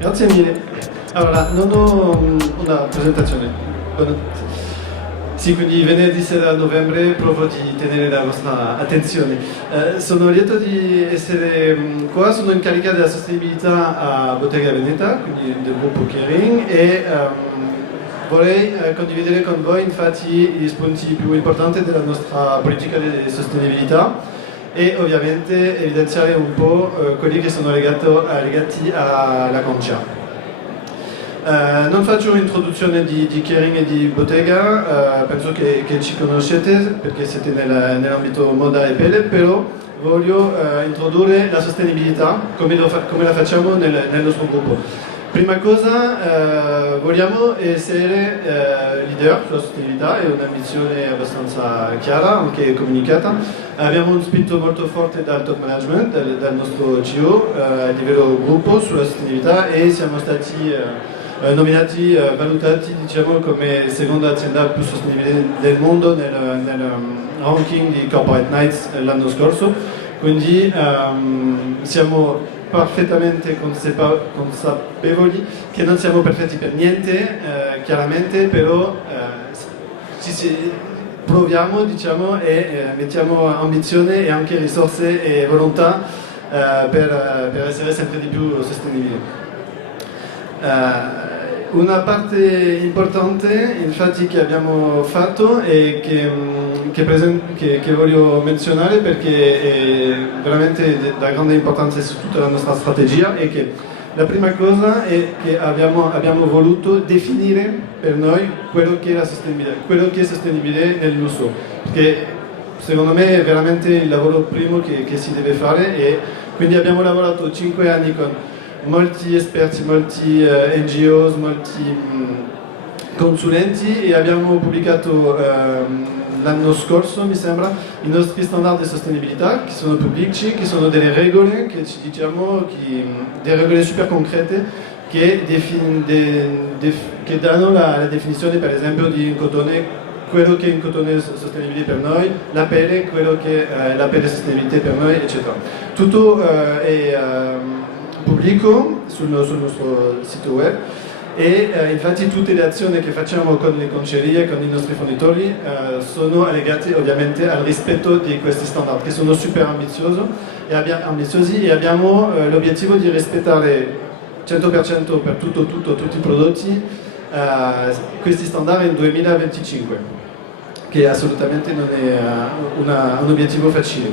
Grazie mille. Allora, non ho una presentazione. Sì, quindi venerdì sera a novembre provo di tenere la vostra attenzione. Sono lieto di essere qua, sono incaricato della sostenibilità a Bottega Veneta, quindi del gruppo Kering, e vorrei condividere con voi infatti gli spunti più importanti della nostra politica di sostenibilità e ovviamente evidenziare un po' quelli che sono legati alla concia. Non faccio un'introduzione di Kering e di Bottega, penso che ci conoscete perché siete nell'ambito moda e pelle, però voglio introdurre la sostenibilità come la facciamo nel nostro gruppo. Prima cosa, vogliamo essere leader sulla sostenibilità, è un'ambizione abbastanza chiara, anche comunicata. Abbiamo un spinto molto forte dal top management, dal nostro CEO, a livello gruppo sulla sostenibilità e siamo stati nominati, valutati diciamo, come seconda azienda più sostenibile del mondo nel ranking di Corporate Knights l'anno scorso, quindi siamo perfettamente consapevoli che non siamo perfetti per niente, chiaramente, però proviamo diciamo, e mettiamo ambizione e anche risorse e volontà per essere sempre di più sostenibili. Una parte importante infatti che abbiamo fatto e che voglio menzionare perché è veramente da grande importanza su tutta la nostra strategia è che la prima cosa è che abbiamo voluto definire per noi quello che è la sostenibilità, quello che è sostenibile nell'uso, perché secondo me è veramente il lavoro primo che si deve fare e quindi abbiamo lavorato 5 anni con molti esperti, molti NGOs, molti consulenti e abbiamo pubblicato l'anno scorso, mi sembra, i nostri standard di sostenibilità che sono pubblici, che sono delle regole che ci diciamo, delle regole super concrete che danno la definizione per esempio di un cotone, quello che è un cotone sostenibile per noi, la pelle, quello che è la pelle sostenibile per noi, eccetera. Tutto è pubblico sul nostro sito web e infatti tutte le azioni che facciamo con le concerie, con i nostri fornitori sono legate ovviamente al rispetto di questi standard che sono super ambiziosi e abbiamo l'obiettivo di rispettare 100% per tutti i prodotti questi standard nel 2025, che assolutamente non è un obiettivo facile.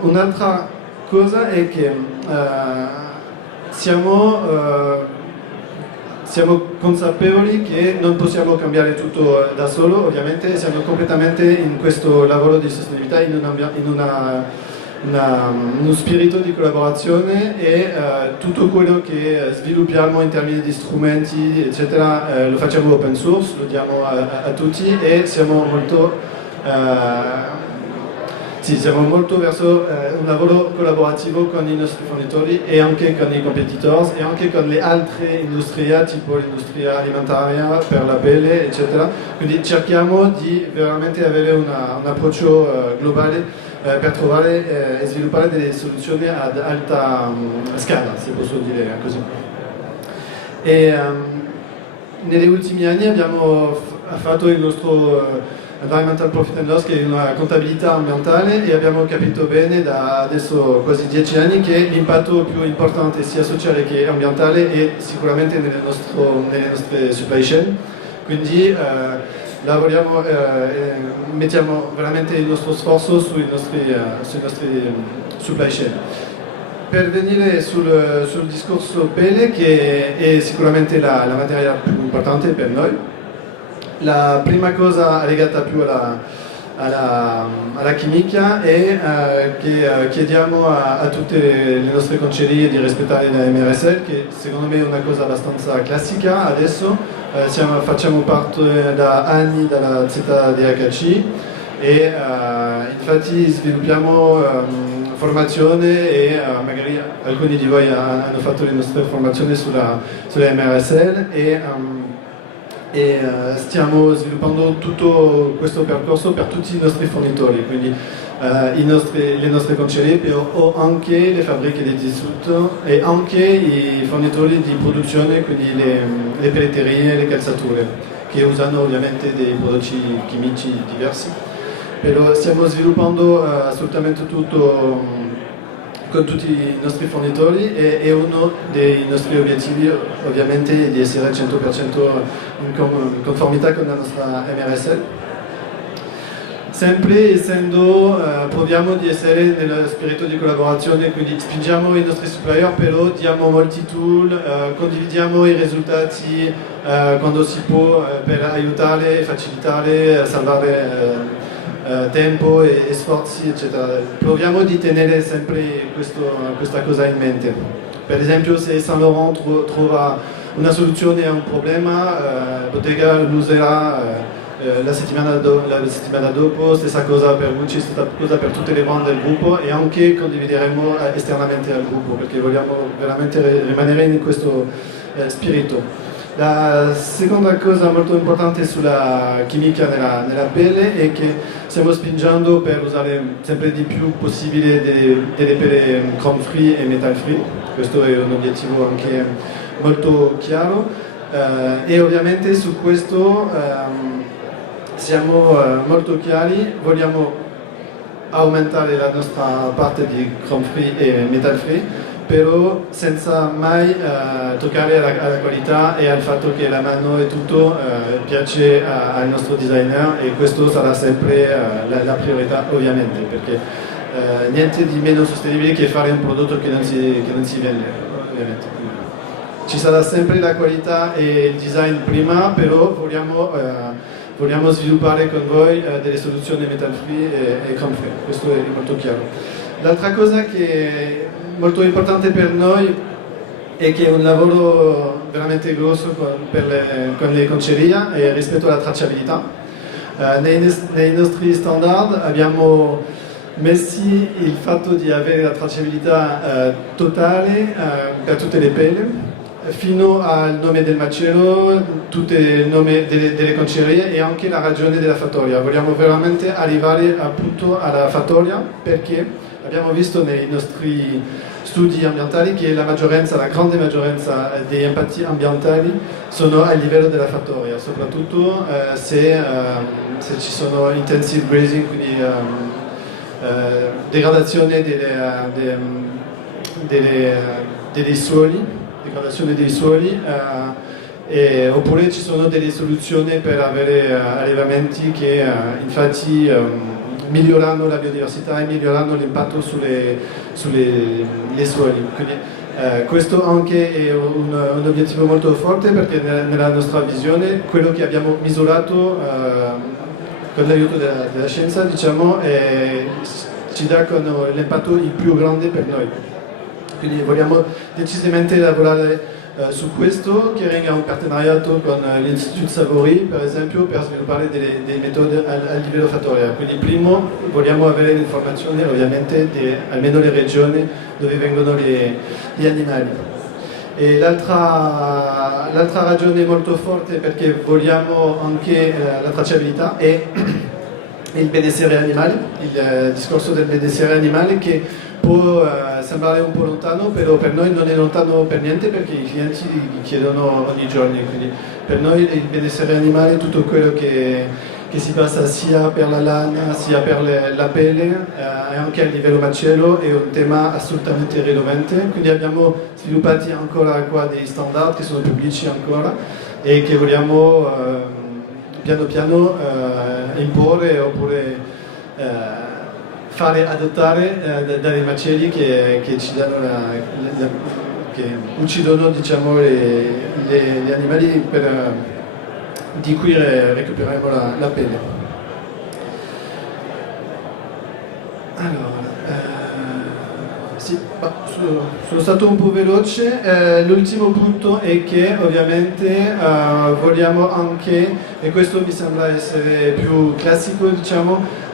Un'altra cosa è che siamo consapevoli che non possiamo cambiare tutto da solo, ovviamente siamo completamente in questo lavoro di sostenibilità in uno spirito di collaborazione e tutto quello che sviluppiamo in termini di strumenti eccetera lo facciamo open source, lo diamo a tutti e siamo molto verso un lavoro collaborativo con i nostri fornitori e anche con i competitors e anche con le altre industrie tipo l'industria alimentaria per la pelle eccetera, quindi cerchiamo di veramente avere un approccio globale per trovare e sviluppare delle soluzioni ad alta scala, se posso dire così. E negli ultimi anni abbiamo fatto il nostro Environmental Profit and Loss, che è una contabilità ambientale, e abbiamo capito bene da adesso quasi 10 anni che l'impatto più importante sia sociale che ambientale è sicuramente nelle nostre supply chain, quindi lavoriamo, mettiamo veramente il nostro sforzo sui nostri supply chain. Per venire sul discorso pelle, che è sicuramente la materia più importante per noi, la prima cosa legata più alla chimica è che chiediamo a tutte le nostre concerie di rispettare la MRSL, che secondo me è una cosa abbastanza classica adesso. Facciamo parte da anni dalla ZDHC e infatti sviluppiamo formazione e magari alcuni di voi hanno fatto le nostre formazioni sulla MRSL e stiamo sviluppando tutto questo percorso per tutti i nostri fornitori, quindi le nostre concerie o anche le fabbriche di tessuto e anche i fornitori di produzione, quindi le pelletterie e le calzature, che usano ovviamente dei prodotti chimici diversi. Però stiamo sviluppando assolutamente tutto con tutti i nostri fornitori e uno dei nostri obiettivi ovviamente è di essere al 100% in conformità con la nostra MRSL. Sempre proviamo di essere nello spirito di collaborazione, quindi spingiamo i nostri supplier, però diamo molti tool, condividiamo i risultati quando si può per aiutare, facilitare, salvare tempo e sforzi, eccetera. Proviamo di tenere sempre questa cosa in mente. Per esempio, se Saint Laurent trova una soluzione a un problema, Bottega lo userà la settimana dopo, stessa cosa per Gucci, stessa cosa per tutte le brand del gruppo, e anche condivideremo esternamente al gruppo, perché vogliamo veramente rimanere in questo spirito. La seconda cosa molto importante sulla chimica nella pelle è che stiamo spingendo per usare sempre di più possibile delle pelle chrome free e metal free. Questo è un obiettivo anche molto chiaro e ovviamente su questo siamo molto chiari, vogliamo aumentare la nostra parte di chrome free e metal free, però senza mai toccare alla qualità e al fatto che la mano e tutto piace al nostro designer, e questo sarà sempre la priorità ovviamente, perché niente di meno sostenibile che fare un prodotto che non si vende, ovviamente. Ci sarà sempre la qualità e il design prima, però vogliamo sviluppare con voi delle soluzioni metal free e chrome free, questo è molto chiaro. L'altra cosa che è molto importante per noi è che è un lavoro veramente grosso con le concerie rispetto alla tracciabilità. Nei nostri standard abbiamo messo il fatto di avere la tracciabilità totale per tutte le pelle, fino al nome del macello, tutto il nome delle concerie e anche la ragione della fattoria. Vogliamo veramente arrivare appunto alla fattoria, perché abbiamo visto nei nostri studi ambientali che la grande maggioranza degli impatti ambientali sono a livello della fattoria, soprattutto se ci sono intensive grazing, quindi degradazione dei suoli, oppure ci sono delle soluzioni per avere allevamenti che infatti migliorano la biodiversità e migliorano l'impatto sulle suoli. Quindi, questo anche è un obiettivo molto forte, perché nella nostra visione quello che abbiamo misurato con l'aiuto della scienza, diciamo, ci dà con l'impatto il più grande per noi. Quindi vogliamo decisamente lavorare su questo, che renga un partenariato con l'Istituto Savori, per esempio, per sviluppare delle metodi a livello fattoriale. Quindi primo vogliamo avere l'informazione ovviamente di almeno le regioni dove vengono gli animali. E l'altra ragione molto forte perché vogliamo anche la tracciabilità è il benessere animale, il discorso del benessere animale, che può sembrare un po' lontano, però per noi non è lontano per niente, perché i clienti chiedono ogni giorno. Quindi per noi il benessere animale è tutto quello che si passa sia per la lana sia per la pelle, e anche a livello macello è un tema assolutamente rilevante. Quindi abbiamo sviluppati ancora qua dei standard che sono pubblici ancora e che vogliamo piano piano imporre oppure fare adottare dalle macelli che ci danno che uccidono, diciamo, gli animali di cui recuperiamo la pelle. Allora, sì, sono stato un po' veloce. L'ultimo punto è che ovviamente vogliamo anche, e questo mi sembra essere più classico, diciamo,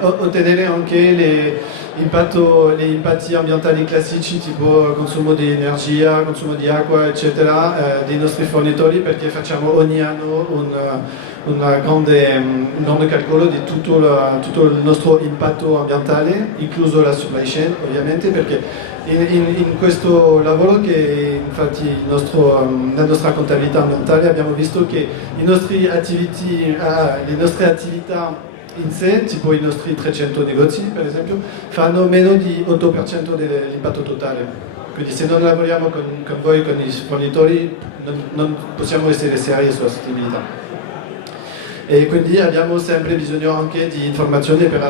ottenere anche gli impatti ambientali classici, tipo consumo di energia, consumo di acqua, eccetera, dei nostri fornitori, perché facciamo ogni anno un grande calcolo di tutto il nostro impatto ambientale, incluso la supply chain ovviamente, perché in questo lavoro che infatti la nostra contabilità ambientale abbiamo visto che le nostre attività in sé, tipo i nostri 300 negozi per esempio, fanno meno di 8% dell'impatto totale. Quindi se non lavoriamo con voi, con i fornitori, non possiamo essere seri sulla sostenibilità. E quindi abbiamo sempre bisogno anche di informazioni per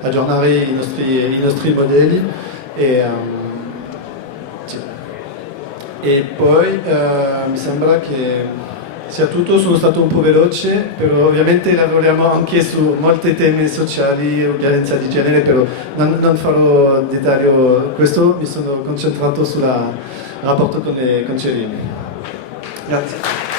aggiornare i nostri modelli. Sì. E poi mi sembra che sia tutto, sono stato un po' veloce, però ovviamente lavoriamo anche su molti temi sociali, violenza di genere, però non farò dettaglio questo, mi sono concentrato sul rapporto con i concedini. Grazie.